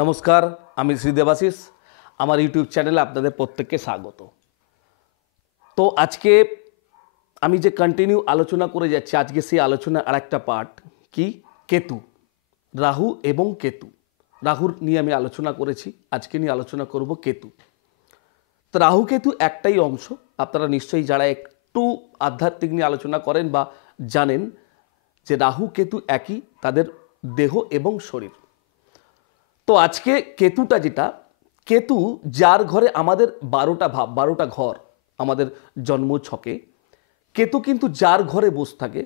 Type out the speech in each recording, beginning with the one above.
নমস্কার, আমি শ্রী দেবাশিস। আমার ইউটিউব চ্যানেলে আপনাদের প্রত্যেককে স্বাগত। তো আজকে আমি যে কন্টিনিউ আলোচনা করে যাচ্ছি, আজকে সেই আলোচনার আরেকটা পার্ট কি, কেতু, রাহু এবং কেতু। রাহুর নিয়ে আমি আলোচনা করেছি, আজকে নিয়ে আলোচনা করব কেতু। তো রাহু কেতু একটাই অংশ। আপনারা নিশ্চয়ই যারা একটু আধ্যাত্মিক নিয়ে আলোচনা করেন বা জানেন যে রাহু কেতু একই, তাদের দেহ এবং শরীর। তো আজকে কেতুটা যেটা, কেতু যার ঘরে আমাদের 12টা ভাব, 12টা ঘর আমাদের জন্ম ছকে, কেতু কিন্তু যার ঘরে বসে থাকে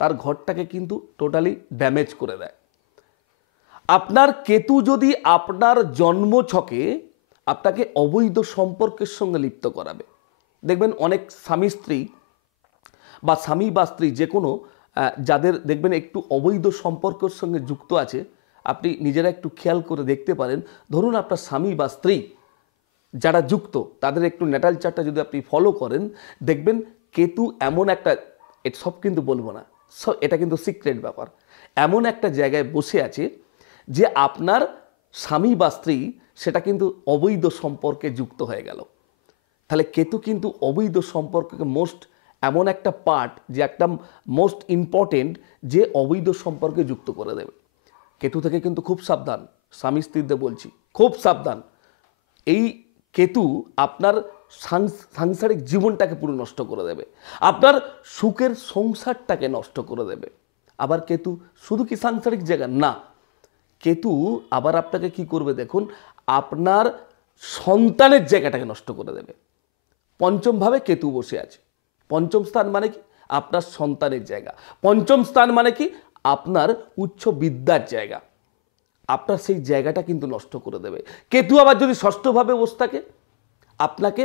তার ঘরটাকে কিন্তু টোটালি ড্যামেজ করে দেয়। আপনার কেতু যদি আপনার জন্ম ছকে আপনাকে অবৈধ সম্পর্কের সঙ্গে লিপ্ত করাবে। দেখবেন অনেক স্বামী স্ত্রী বা স্বামী বা স্ত্রী যে কোনো যাদের দেখবেন একটু অবৈধ সম্পর্কের সঙ্গে যুক্ত আছে, আপনি নিজেরা একটু খেয়াল করে দেখতে পারেন। ধরুন আপনার স্বামী বা স্ত্রী যারা যুক্ত, তাদের একটু ন্যাটাল চার্টটা যদি আপনি ফলো করেন, দেখবেন কেতু এমন একটা, সব কিন্তু বলবো না, সব এটা কিন্তু সিক্রেট ব্যাপার, এমন একটা জায়গায় বসে আছে যে আপনার স্বামী বা স্ত্রী সেটা কিন্তু অবৈধ সম্পর্কে যুক্ত হয়ে গেল। তাহলে কেতু কিন্তু অবৈধ সম্পর্ককে এমন একটা পার্ট, যে একটা মোস্ট ইম্পর্টেন্ট, যে অবৈধ সম্পর্কে যুক্ত করে দেবে। কেতু থেকে কিন্তু খুব সাবধান, স্বামী স্ত্রীদের বলছি, খুব সাবধান। এই কেতু আপনার সাংসারিক জীবনটাকে পুরো নষ্ট করে দেবে, আপনার সুখের সংসারটাকে নষ্ট করে দেবে। আবার কেতু শুধু কি সাংসারিক জায়গা না, কেতু আবার আপনাকে কি করবে দেখুন, আপনার সন্তানের জায়গাটাকে নষ্ট করে দেবে। পঞ্চম ভাবে কেতু বসে আছে। পঞ্চম স্থান মানে কি, আপনার সন্তানের জায়গা। পঞ্চম স্থান মানে কি, আপনার উচ্চ বিদ্যার জায়গা। আপনার সেই জায়গাটা কিন্তু নষ্ট করে দেবে। কেতু আবার যদি ষষ্ঠভাবে বসে থাকে, আপনাকে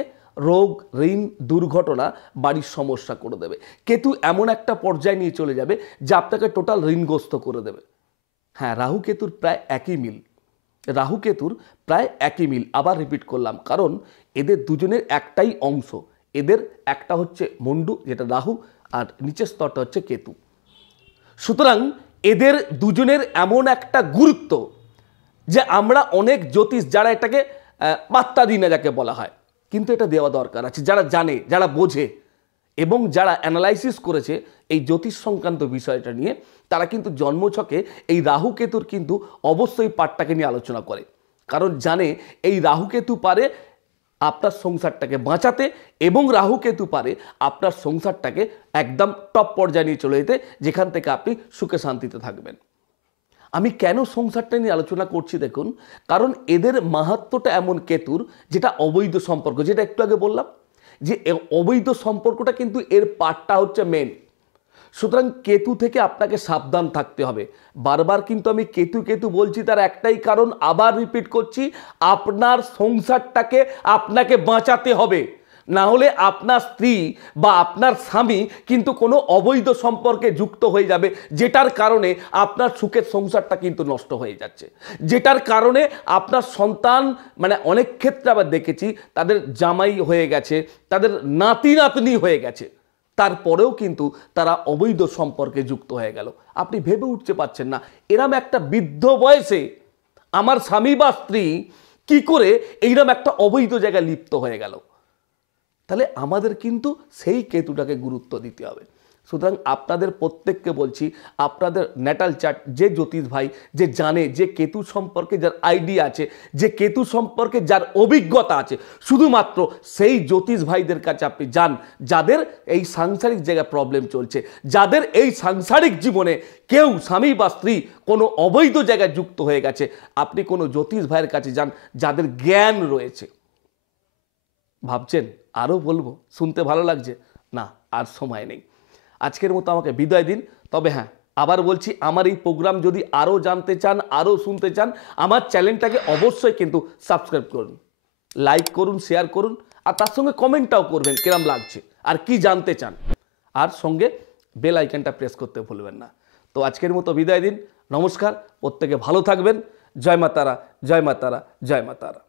রোগ, ঋণ, দুর্ঘটনা, বাড়ির সমস্যা করে দেবে। কেতু এমন একটা পর্যায়ে নিয়ে চলে যাবে যে আপনাকে টোটাল ঋণগ্রস্ত করে দেবে। হ্যাঁ, রাহু কেতুর প্রায় একই মিল, রাহু কেতুর প্রায় একই মিল। আবার রিপিট করলাম, কারণ এদের দুজনের একটাই অংশ। এদের একটা হচ্ছে মুন্ডু, যেটা রাহু, আর নিচের স্তরটা হচ্ছে কেতু। সুতরাং এদের দুজনের এমন একটা গুরুত্ব যে আমরা অনেক জ্যোতিষ যারা এটাকে পাত্তা দিই না, যাকে বলা হয়, কিন্তু এটা দেওয়া দরকার আছে। যারা জানে, যারা বোঝে এবং যারা অ্যানালাইসিস করেছে এই জ্যোতিষ সংক্রান্ত বিষয়টা নিয়ে, তারা কিন্তু জন্মছকে এই রাহু কেতুর কিন্তু অবশ্যই পাঠটাকে নিয়ে আলোচনা করে। কারণ জানে এই রাহু কেতু পারে আপনার সংসারটাকে বাঁচাতে, এবং রাহু কেতু পারে আপনার সংসারটাকে একদম টপ পর্যায়ে নিয়ে চলে যেতে, যেখান থেকে আপনি সুখে শান্তিতে থাকবেন। আমি কেন সংসারটা নিয়ে আলোচনা করছি দেখুন, কারণ এদের মাহাত্ম্যটা এমন কেতুর, যেটা অবৈধ সম্পর্ক, যেটা একটু আগে বললাম যে অবৈধ সম্পর্কটা কিন্তু এর পার্টটা হচ্ছে মেন। সুতরাং কেতু থেকে আপনাকে সাবধান থাকতে হবে। বারবার কিন্তু আমি কেতু কেতু বলছি, তার একটাই কারণ, আবার রিপিট করছি, আপনার সংসারটাকে আপনাকে বাঁচাতে হবে। না হলে আপনার স্ত্রী বা আপনার স্বামী কিন্তু কোনো অবৈধ সম্পর্কে যুক্ত হয়ে যাবে, যেটার কারণে আপনার সুখের সংসারটা কিন্তু নষ্ট হয়ে যাচ্ছে, যেটার কারণে আপনার সন্তান, মানে অনেক ক্ষেত্রে আবার দেখেছি তাদের জামাই হয়ে গেছে, তাদের নাতি নাতনি হয়ে গেছে, তারপরেও কিন্তু তারা অবৈধ সম্পর্কে যুক্ত হয়ে গেল। আপনি ভেবে উঠতে পারছেন না, এরম একটা বৃদ্ধ বয়সে আমার স্বামী বা স্ত্রী কি করে এইরকম একটা অবৈধ জায়গায় লিপ্ত হয়ে গেল। তাহলে আমাদের কিন্তু সেই কেতুটাকে গুরুত্ব দিতে হবে। সুতরাং আপনাদের প্রত্যেককে বলছি, আপনাদের ন্যাটাল চার্ট যে জ্যোতিষ ভাই যে জানে, যে কেতু সম্পর্কে যার আইডিয়া আছে, যে কেতু সম্পর্কে যার অভিজ্ঞতা আছে, শুধুমাত্র সেই জ্যোতিষ ভাইদের কাছে আপনি যান, যাদের এই সাংসারিক জায়গায় প্রবলেম চলছে, যাদের এই সাংসারিক জীবনে কেউ স্বামী বা স্ত্রী কোনো অবৈধ জায়গায় যুক্ত হয়ে গেছে। আপনি কোনো জ্যোতিষ ভাইয়ের কাছে যান যাদের জ্ঞান রয়েছে। ভাবছেন আরও বলবো, শুনতে ভালো লাগছে না, আর সময় নেই। আজকের মতো আমাকে বিদায় দিন। তবে হ্যাঁ, আবার বলছি, আমার এই প্রোগ্রাম যদি আরও জানতে চান, আরও শুনতে চান, আমার চ্যানেলটাকে অবশ্যই কিন্তু সাবস্ক্রাইব করুন, লাইক করুন, শেয়ার করুন, আর তার সঙ্গে কমেন্টটাও করবেন কিরম লাগছে আর কি জানতে চান, আর সঙ্গে বেল আইকনটা প্রেস করতে ভুলবেন না। তো আজকের মতো বিদায় দিন, নমস্কার, প্রত্যেকে ভালো থাকবেন। জয় মা তারা, জয় মা তারা, জয় মা তারা।